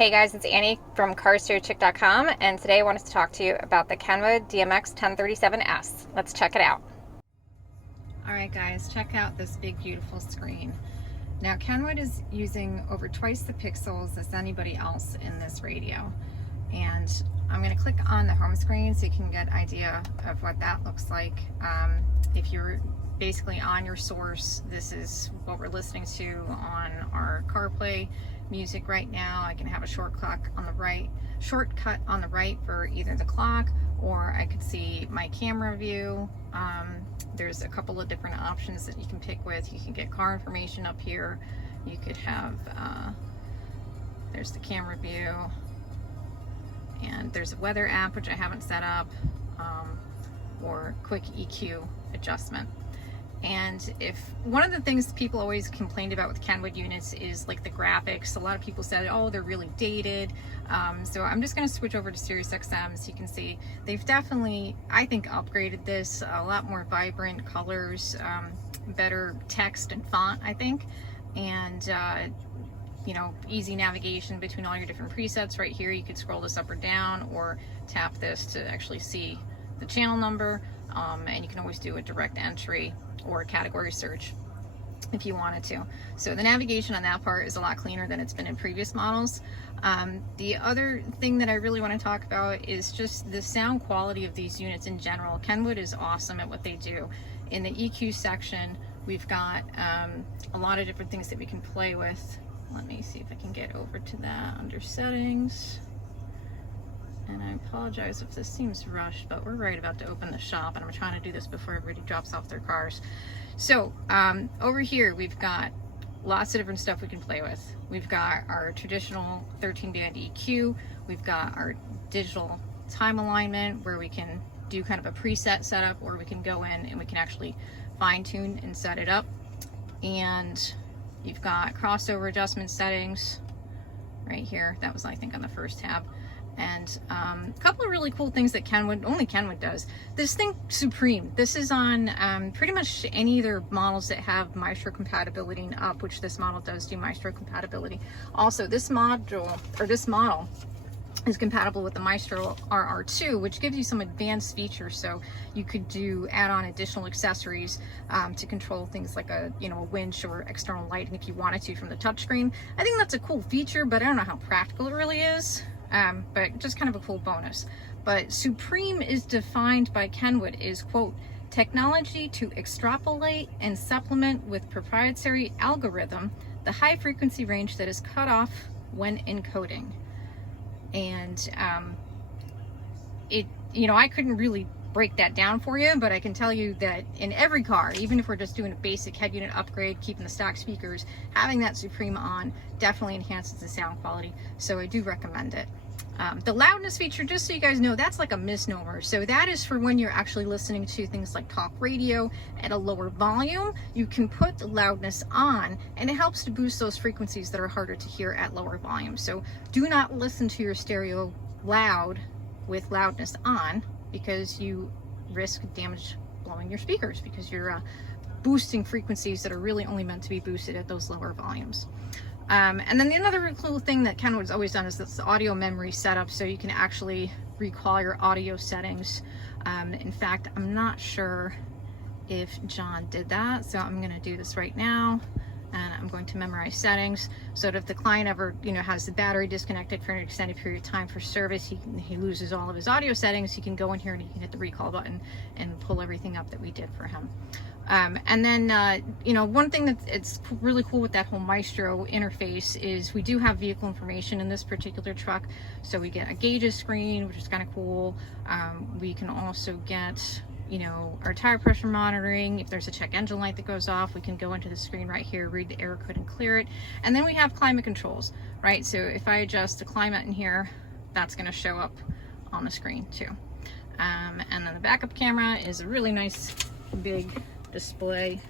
Hey guys, it's Annie from CarStereoChick.com, and today I wanted to talk to you about the Kenwood DMX1037s. Let's check it out. Alright guys, check out this big beautiful screen. Now Kenwood is using over twice the pixels as anybody else in this radio. And I'm going to click on the home screen so you can get an idea of what that looks like. If you're basically on your source, this is what we're listening to on our CarPlay music right now. I can have a shortcut on the right for either the clock, or I could see my camera view. There's a couple of different options that you can pick with. You can get car information up here. You could have, there's the camera view, and there's a weather app, which I haven't set up, or quick EQ adjustment. And if one of the things people always complained about with Kenwood units is like the graphics. A lot of people said, oh, they're really dated. So I'm just going to switch over to SiriusXM so you can see they've definitely, I think, upgraded this. A lot more vibrant colors, better text and font, I think, and you know, easy navigation between all your different presets. Right here you could scroll this up or down, or tap this to actually see the channel number, and you can always do a direct entry or a category search if you wanted to. So the navigation on that part is a lot cleaner than it's been in previous models. The other thing that I really want to talk about is just the sound quality of these units in general. Kenwood is awesome at what they do. In the EQ section, we've got a lot of different things that we can play with. Let me see if I can get over to that under settings. And I apologize if this seems rushed, but we're right about to open the shop, and I'm trying to do this before everybody drops off their cars. So over here, we've got lots of different stuff we can play with. We've got our traditional 13-band EQ. We've got our digital time alignment, where we can do kind of a preset setup, or we can go in and we can actually fine tune and set it up. And you've got crossover adjustment settings right here. That was, I think, on the first tab. And a couple of really cool things that only Kenwood does. This thing, Supreme, this is on pretty much any of their models that have Maestro compatibility and up, which this model does do Maestro compatibility. Also, this model is compatible with the Maestro RR2, which gives you some advanced features. So you could add on additional accessories to control things like a winch or external lighting if you wanted to from the touchscreen. I think that's a cool feature, but I don't know how practical it really is. But just kind of a cool bonus. But Supreme is defined by Kenwood is, quote, technology to extrapolate and supplement with proprietary algorithm the high frequency range that is cut off when encoding. And I couldn't really break that down for you, but I can tell you that in every car, even if we're just doing a basic head unit upgrade, keeping the stock speakers, having that Supreme on definitely enhances the sound quality. So I do recommend it. The loudness feature, just so you guys know, that's like a misnomer. So that is for when you're actually listening to things like talk radio at a lower volume. You can put the loudness on, and it helps to boost those frequencies that are harder to hear at lower volume. So do not listen to your stereo loud with loudness on, because you risk damage blowing your speakers, because you're boosting frequencies that are really only meant to be boosted at those lower volumes. And then the other really cool thing that Kenwood's always done is this audio memory setup, so you can actually recall your audio settings. In fact, I'm not sure if John did that, so I'm going to do this right now. And I'm going to memorize settings, so that if the client ever, has the battery disconnected for an extended period of time for service, he loses all of his audio settings, he can go in here and he can hit the recall button and pull everything up that we did for him. And then, one thing it's really cool with that whole Maestro interface is we do have vehicle information in this particular truck. So we get a gauges screen, which is kind of cool. We can also get our tire pressure monitoring. If there's a check engine light that goes off, we can go into the screen right here, read the error code and clear it. And then we have climate controls, right? So if I adjust the climate in here, that's going to show up on the screen too. And then the backup camera is a really nice big display.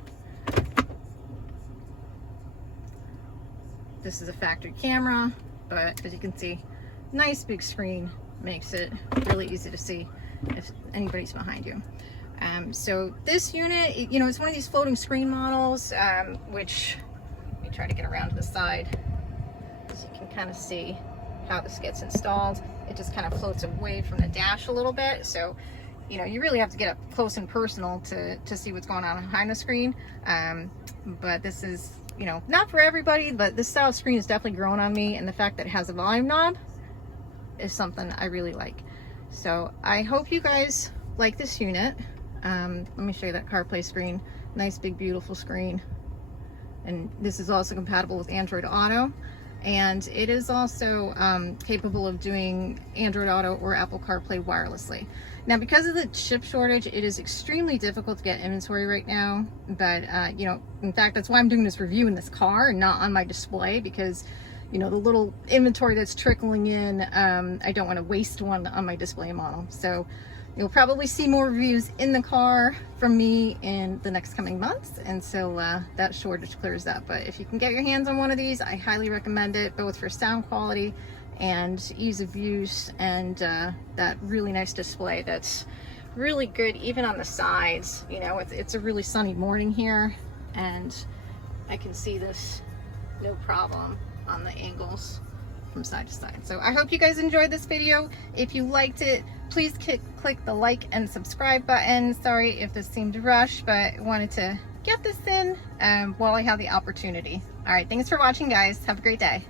This is a factory camera, but as you can see, nice big screen makes it really easy to see if anybody's behind you. So this unit, it's one of these floating screen models, which, let me try to get around to the side so you can kind of see how this gets installed. It just kind of floats away from the dash a little bit, so you know, you really have to get up close and personal to see what's going on behind the screen. But this is, you know, not for everybody, but this style of screen is definitely growing on me, and the fact that it has a volume knob is something I really like. So I hope you guys like this unit. Let me show you that CarPlay screen. Nice big beautiful screen, and this is also compatible with Android Auto, and it is also capable of doing Android Auto or Apple CarPlay wirelessly. Now, because of the chip shortage, it is extremely difficult to get inventory right now, but you know, in fact, that's why I'm doing this review in this car and not on my display, because you know, the little inventory that's trickling in, I don't want to waste one on my display model. So you'll probably see more reviews in the car from me in the next coming months until that shortage clears up. But if you can get your hands on one of these, I highly recommend it, both for sound quality and ease of use, and that really nice display that's really good even on the sides. You know, it's a really sunny morning here, and I can see this no problem on the angles from side to side. So I hope you guys enjoyed this video. If you liked it, please click the like and subscribe button. Sorry if this seemed rushed, but I wanted to get this in while I have the opportunity. All right, thanks for watching, guys. Have a great day.